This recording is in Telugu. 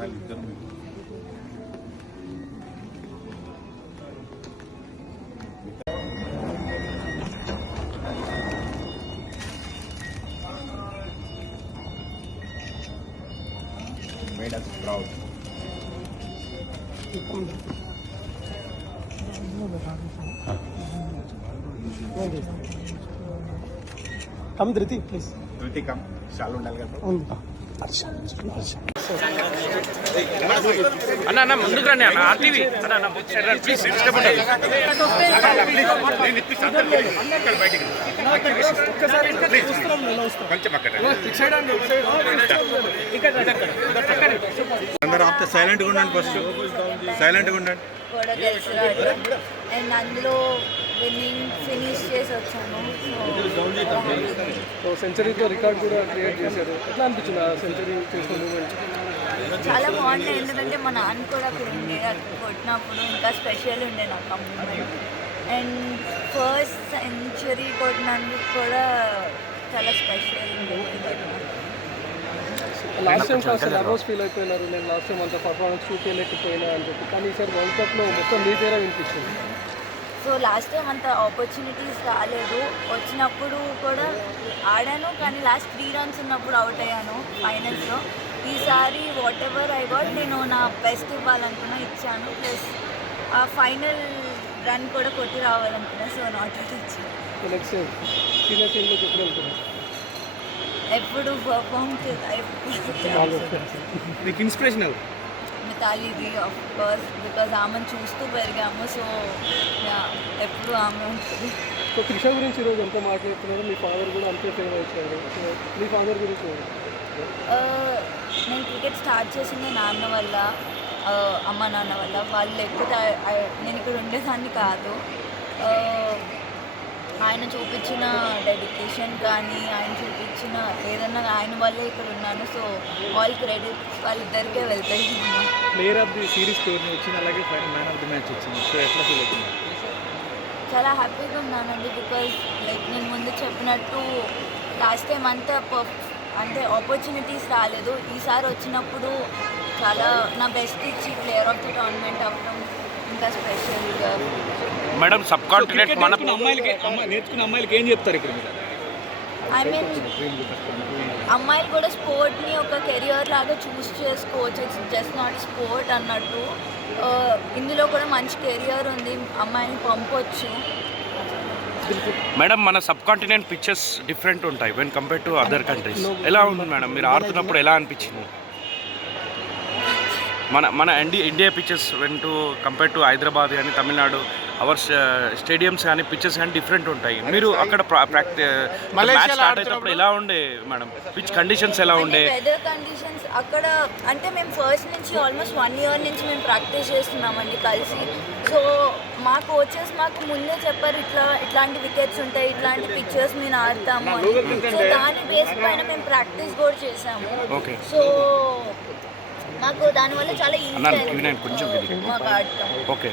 ఆడాలి ఇద్దరు మీరు. Made us proud. Come Dhriti, please. Dhriti come. Shalu ఉండాలి కదా. అన్న ముందుకు రండి అన్న ఆర్టీవీ అన్న ప్లీజ్ అందరూ ఆప్తే సైలెంట్గా ఉండండి, ఫస్ట్ సైలెంట్గా ఉండండి. కూడా గెలిచాడు అండ్ అందులో విన్నింగ్ ఫినిష్ చేసి వచ్చాను. సో సెంచరీతో రికార్డ్ కూడా క్రియేట్ చేశారు. ఎట్లా అనిపించింది ఆ సెంచరీ చేసిన మూమెంట్? చాలా బాగుంటాయి, ఎందుకంటే మా నాన్న కూడా అక్కడ ఉండే, అక్కడ కొట్టినప్పుడు ఇంకా స్పెషల్ ఉండే నాకు ఆ మూమెంట్. అండ్ ఫస్ట్ సెంచరీ కొట్టినందుకు కూడా చాలా స్పెషల్ ఉండే. లాస్ట్ టైం కాస్త నర్వస్ ఫీల్ అయిపోయినారు, నేను లాస్ట్ టైం అంత పర్ఫార్మెన్స్ చూపించలేకపోయినా అని చెప్పి, కానీ ఈసారి వరల్డ్ కప్లో మొత్తం మీ పేరే వినిపించింది. సో లాస్ట్ టైం అంత ఆపర్చునిటీస్ రాలేదు, వచ్చినప్పుడు కూడా ఆడాను కానీ లాస్ట్ 3 runs ఉన్నప్పుడు అవుట్ అయ్యాను ఫైనల్స్లో. ఈసారి వాట్ ఎవర్ ఐ గాట్ నేను నా బెస్ట్ ఇవ్వాలనుకున్నా, ఇచ్చాను. ప్లస్ ఆ ఫైనల్ రన్ కూడా కొట్టి రావాలనుకున్నా, సో నాట్ అవుట్ ఇచ్చాను. నెక్స్ట్ సీనియర్ టీంలో ఎప్పుడు వెళ్తున్నారు? ఎప్పుడు పర్ఫామ్ మీకు ఇన్స్పిరేషన్ ఎవరు? మితాలీది ఆఫ్ కోర్స్, బికాజ్ ఆమెను చూస్తూ పెరిగాము. సో ఎప్పుడు ఆమె ఉంటుంది. సో త్రిష గురించి ఈరోజు ఎంత మాట్లాడుతున్నారు, మీ ఫాదర్ కూడా అంతే ఫేమ్ వచ్చారు. సో మీ ఫాదర్ గురించి నేను క్రికెట్ స్టార్ట్ చేసింది నాన్న వల్ల, అమ్మ నాన్న వల్ల. వాళ్ళు లేకపోతే నేను ఇక్కడ ఉండేదాన్ని కాదు. ఆయన చూపించిన డెడికేషన్ కానీ, ఆయన చూపించిన ఏదన్నా ఆయన వల్లే ఇక్కడ ఉన్నాను. సో ఆల్ క్రెడిట్ వాళ్ళిద్దరికే వెళ్తాయి. Player of the series tourney వచ్చింది, అలాగే final man of the match వచ్చింది. సో ఎట్లా ఫీల్ అవుతుంది? చాలా హ్యాపీగా ఉన్నానండి, బికాజ్ లైక్ నేను ముందు చెప్పినట్టు లాస్ట్ టైం అంతా అంటే ఆపర్చునిటీస్ రాలేదు. ఈసారి వచ్చినప్పుడు చాలా నా బెస్ట్ ఇచ్చి ప్లేయర్ ఆఫ్ ది టోర్నమెంట్ అవ్వడం ఇంకా స్పెషల్గా. మేడం సబ్ కాంటినెంట్ మన నేర్చుకున్న అమ్మాయిలకి ఏం చెప్తారు ఇక్కడ? ఐ మీన్ అమ్మాయిలు కూడా స్పోర్ట్ని ఒక కెరియర్ లాగా చూస్ చేసుకోవచ్చు, ఇట్స్ జస్ట్ నాట్ స్పోర్ట్ అన్నట్టు. ఇందులో కూడా మంచి కెరియర్ ఉంది, అమ్మాయిని పంపొచ్చు. మేడం మన సబ్ కాంటినెంట్ పిక్చర్స్ డిఫరెంట్ ఉంటాయి when compare to other countries. ఎలా ఉంది మేడం మీరు ఆడుతున్నప్పుడు, ఎలా అనిపించింది? మన India pictures when to compare to Hyderabad కానీ తమిళనాడు, అవర్ స్టేడియంస్ కానీ పిక్చర్స్ కానీ డిఫరెంట్ ఉంటాయి. మీరు అక్కడ మ్యాచ్ స్టార్ట్ అయినప్పుడు ఎలా ఉండే మేడం? పిచ్ కండిషన్స్ ఎలా ఉండే? వెదర్ కండిషన్స్ అక్కడ అంటే మేము ఫస్ట్ నుంచి ఆల్మోస్ట్ 1 year నుంచి మేము ప్రాక్టీస్ చేస్తున్నామండి కలిసి. సో మా కోచెస్ మాకు ముందే చెప్పారు, ఇట్లాంటి వికెట్స్ ఉంటాయి, ఇట్లాంటి పిక్చర్స్ మేము ఆడతాము అని. సో దాని బేస్ పైన మేము ప్రాక్టీస్ కూడా చేసాము. సో మాకు దానివల్ల చాలా ఈజీ కొంచెం మాకు ఆడతాం. ఓకే